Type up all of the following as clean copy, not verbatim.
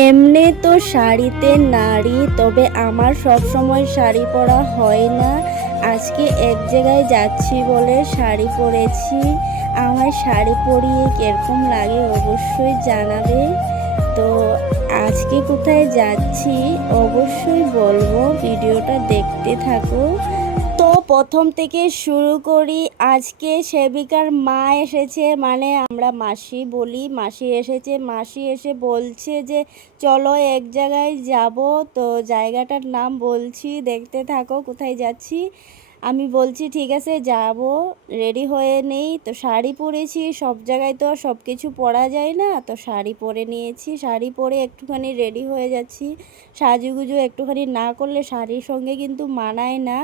এমনি তো শাড়িতে নারী, তবে আমার সব সময় শাড়ি পরা হয় না। আজকে এক জায়গায় যাচ্ছি বলে শাড়ি পরেছি। আমার শাড়ি পরিয়ে কিরকম লাগে অবশ্যই জানাবে। তো আজকে কোথায় যাচ্ছি অবশ্যই বলবো, ভিডিওটা দেখতে থাকো। তো প্রথম থেকে শুরু করি। আজকে সেবিকার মা এসেছে, মানে আমরা মাসি বলি, মাসি এসেছে। মাসি এসে বলছে যে চলো এক জায়গায় যাব। তো জায়গাটার নাম বলছি, দেখতে থাকো কোথায় যাচ্ছি। আমি বলছি ঠিক আছে যাব, রেডি হয়ে নেই। তো শাড়ি পরেছি, সব জায়গায় তো সব কিছু পরা যায় না, তো শাড়ি পরে নিয়েছি। শাড়ি পরে একটুখানি রেডি হয়ে যাচ্ছি। সাজুগুজু একটুখানি না করলে শাড়ির সঙ্গে কিন্তু মানায় না,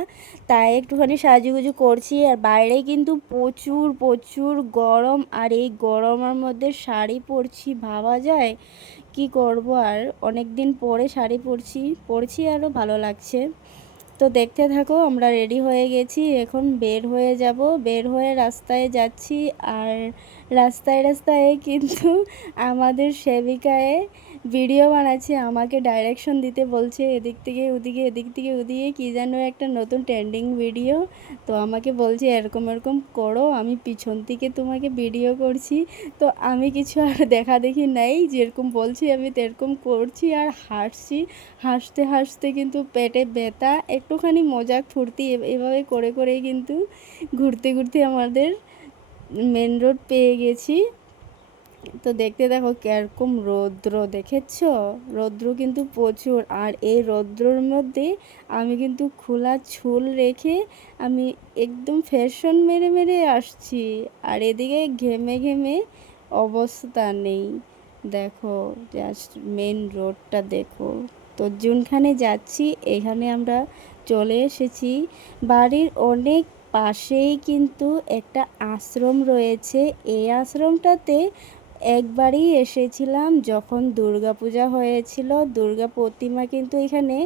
তাই একটুখানি সাজুগুজু করছি। আর বাইরে কিন্তু প্রচুর প্রচুর গরম, আর এই গরমের মধ্যে শাড়ি পরছি, ভাবা যায়। কি করব আর, অনেক দিন পরে শাড়ি পরছি আরও ভালো লাগছে। তো দেখতে থাকো, আমরা রেডি হয়ে গেছি, এখন বের হয়ে যাব। বের হয়ে রাস্তায় যাচ্ছি। আর রাস্তায় রাস্তায় কিন্তু আমাদের সেবিকায় ভিডিও বানাচ্ছে, আমাকে ডাইরেকশন দিতে বলছে, এদিক থেকে ওদিকে, এদিক থেকে ওদিকে, কী যেন একটা নতুন ট্রেন্ডিং ভিডিও। তো আমাকে বলছে এরকম এরকম করো, আমি পিছন থেকে তোমাকে ভিডিও করছি। তো আমি কিছু আর দেখা দেখি নাই, যেরকম বলছি আমি তেরকম করছি আর হাসছি। হাসতে হাসতে কিন্তু পেটে ব্যথা, একটুখানি মজাক ফুর্তি এভাবে করে করেই কিন্তু ঘুরতে ঘুরতে আমাদের মেন রোড পেয়ে গেছি। তো দেখতে দেখো কিরকম রৌদ্র, দেখেছ? রৌদ্র কিন্তু প্রচুর। আর এই রৌদ্রর মধ্যে আমি কিন্তু খোলা চুল রেখে আমি একদম ফ্যাশন মেরে মেরে আসছি। আর এদিকে ঘেমে ঘেমে অবস্থা নেই। দেখো জাস্ট মেন রোডটা দেখো। তো যোনখানে যাচ্ছি এখানে আমরা চলে এসেছি। বাড়ির অনেক পাশেই কিন্তু একটা আশ্রম রয়েছে। এই আশ্রমটাতে একবারই এসেছিলাম যখন দুর্গাপূজা হয়েছিল। দুর্গা প্রতিমা কিন্তু এখানে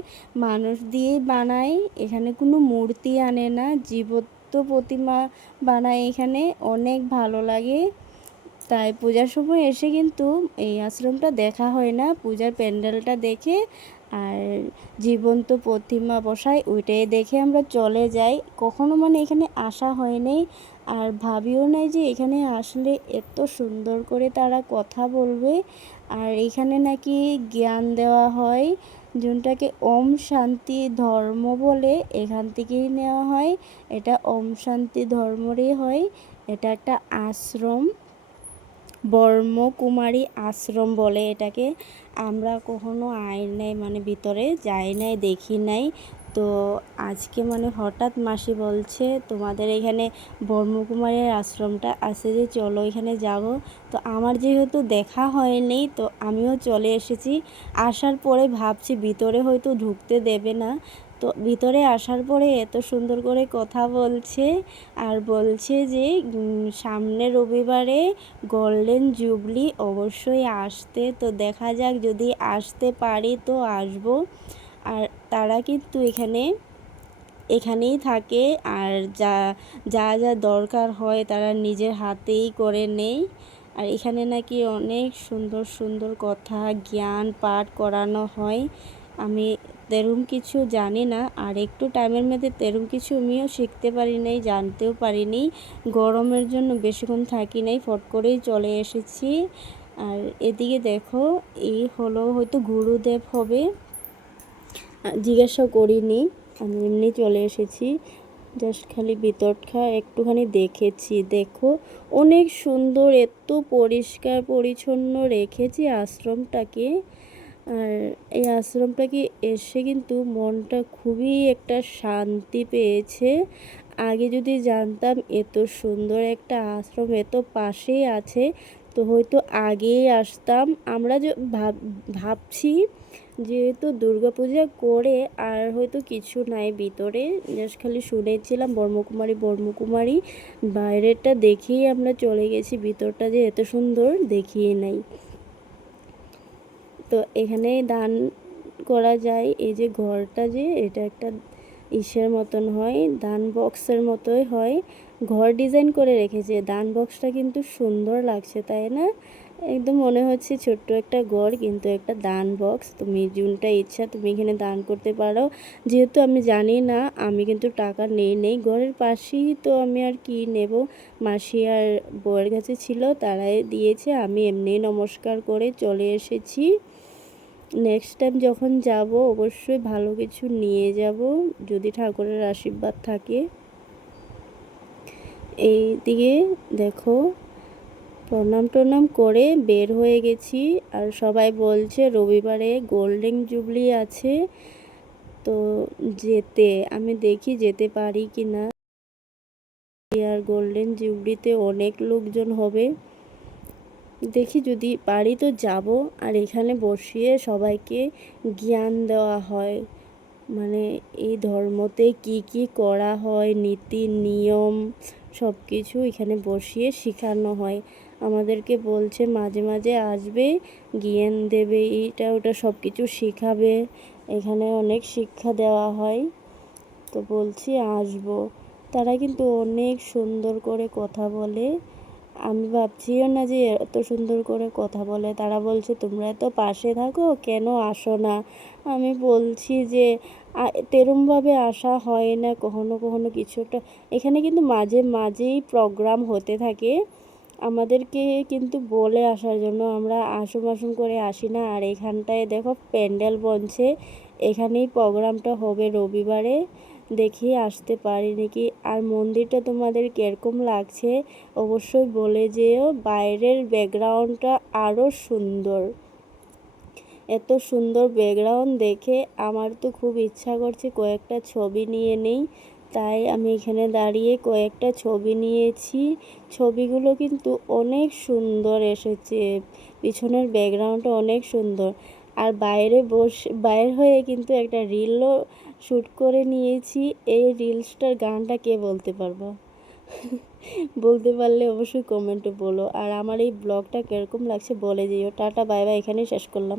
মানুষ দিয়েই বানায়, এখানে কোনো মূর্তি আনে না, জীবন্ত প্রতিমা বানায় এখানে। অনেক ভালো লাগে। তাই পূজার সময় এসে কিন্তু এই আশ্রমটা দেখা হয় না, পূজার প্যান্ডেলটা দেখে আর জীবন্ত প্রতিমা বসায় ওইটাই দেখে আমরা চলে যাই। কখনো মানে এখানে আসা হয়নি, আর ভাবিও নাই যে এখানে আসলে এত সুন্দর করে তারা কথা বলবে। আর এখানে নাকি জ্ঞান দেওয়া হয়, যোনটাকে ওম শান্তি ধর্ম বলে, এখান থেকেই নেওয়া হয়। এটা ওম শান্তি ধর্মরই হয়। এটা একটা আশ্রম, ব্রহ্মকুমারী আশ্রম বলে এটাকে। আমরা কখনো নাই, মানে ভিতরে যাই নাই, দেখি নাই। তো আজকে মানে হঠাৎ মাসি বলছে তোমাদের এখানে ব্রহ্মকুমারীর আশ্রমটা আছে, যে চলো এখানে যাব। তো আমার যেহেতু দেখা হয়নি, তো আমিও চলে এসেছি। আসার পরে ভাবছি ভিতরে হয়তো ঢুকতে দেবে না। তো ভিতরে আসার পরে এত সুন্দর করে কথা বলছে, আর বলছে যে সামনে রবিবারে গোল্ডেন জুবলি অবশ্যই আসতে। তো দেখা যাক, যদি আসতে পারি তো আসবো। আর তারা কিন্তু এখানেই থাকে, আর যা যা যা দরকার হয় তারা নিজের হাতেই করে নেয়। আর এখানে নাকি অনেক সুন্দর সুন্দর কথা জ্ঞান পাঠ করানো হয়। আমি তেরুম কিছু জানি না, আর একটু টাইমের মধ্যে তেরুম কিছু আমিও শিখতে পারি নাই, জানতেও পারিনি। গরমের জন্য বেশিক্ষণ থাকি নাই, ফট করেই চলে এসেছি। আর এদিকে দেখো, এই হলো হয়তো গুরুদেব হবে, জিজ্ঞাসা করিনি, আমি এমনি চলে এসেছি। জাস্ট খালি ভিতরটা একটুখানি দেখেছি। দেখো অনেক সুন্দর, এত পরিষ্কার পরিচ্ছন্ন রেখেছি আশ্রমটাকে। আর এই আশ্রমটাকে এসে কিন্তু মনটা খুবই একটা শান্তি পেয়েছে। আগে যদি জানতাম এত সুন্দর একটা আশ্রম এত পাশেই আছে, তো হয়তো আগেই আসতাম। আমরা যে ভাবছি যেহেতু দুর্গাপূজা করে আর হয়তো কিছু নাই ভিতরে, জাস্ট খালি শুনেছিলাম ব্রহ্মকুমারী, বাইরেটা দেখেই আমরা চলে গেছি, ভিতরটা যে এত সুন্দর দেখিয়ে নাই। তো এখানে দান করা যায়। এই যে ঘরটা, যে এটা একটা ইসের মতন হয়, দান বক্সের মতোই হয়। ঘর ডিজাইন করে রেখেছে, দান বক্সটা কিন্তু সুন্দর লাগছে, তাই না? একদম মনে হচ্ছে ছোট্ট একটা ঘর, কিন্তু একটা দান বক্স। তুমি যোনটা ইচ্ছা তুমি এখানে দান করতে পারো। যেহেতু আমি জানি না, আমি কিন্তু টাকা নেই ঘরের পাশেই, তো আমি আর কি নেব। মাসি আর বউয়ের কাছে ছিল, তারাই দিয়েছে। আমি এমনি নমস্কার করে চলে এসেছি। নেক্সট টাইম যখন যাব অবশ্যই ভালো কিছু নিয়ে যাব, যদি ঠাকুরের আশীর্বাদ থাকে। এই দিকে দেখো, প্রণাম টনাম করে বের হয়ে গেছি। আর সবাই বলছে রবিবারে গোল্ডেন জুবলি আছে, তো যেতে আমি দেখি যেতে পারি কি না। আর গোল্ডেন জুবলিতে অনেক লোকজন হবে, দেখি যদি পারি তো যাব। আর এখানে বসিয়ে সবাইকে জ্ঞান দেওয়া হয়, মানে এই ধর্মতে কি কি করা হয়, নীতি নিয়ম সব কিছু এখানে বসিয়ে শেখানো হয়। আমাদেরকে বলছে মাঝে মাঝে আসবে, জ্ঞান দেবে, এইটা ওটা সব কিছু শেখাবে। এখানে অনেক শিক্ষা দেওয়া হয়, তো বলছি আসবো। তারা কিন্তু অনেক সুন্দর করে কথা বলে, আমি ভাবছিও না যে এত সুন্দর করে কথা বলে। তারা বলছে তোমরা তো পাশে থাকো, কেন আসো না? আমি বলছি যে তেরমভাবে আসা হয় না, কখনো কখনো কিছু একটা। এখানে কিন্তু মাঝে মাঝেই প্রোগ্রাম হতে থাকে, আমাদেরকে কিন্তু বলে আসার জন্য, আমরা আসুম আসুম করে আসি না। আর এখানটায় দেখো প্যান্ডেল বনছে, এখানেই প্রোগ্রামটা হবে রবিবারে, দেখি আসতে পারি নাকি। আর মন্দিরটা তোমাদের কীরকম লাগছে অবশ্যই বলে যেও। বাইরের ব্যাকগ্রাউন্ডটা আরও সুন্দর, এত সুন্দর ব্যাকগ্রাউন্ড দেখে আমার তো খুব ইচ্ছা করছে কয়েকটা ছবি নিয়ে নেই। তাই আমি এখানে দাঁড়িয়ে কয়েকটা ছবি নিয়েছি। ছবিগুলো কিন্তু অনেক সুন্দর এসেছে, পিছনের ব্যাকগ্রাউন্ডটা অনেক সুন্দর। আর বাইরে হয়ে কিন্তু একটা রিলও শ্যুট করে নিয়েছি। এই রিলসটার গানটা কে বলতে পারবো? বলতে পারলে অবশ্যই কমেন্টে বলো। আর আমার এই ব্লগটা কীরকম লাগছে বলে দিও। টাটা বাই বাই, এখানেই শেষ করলাম।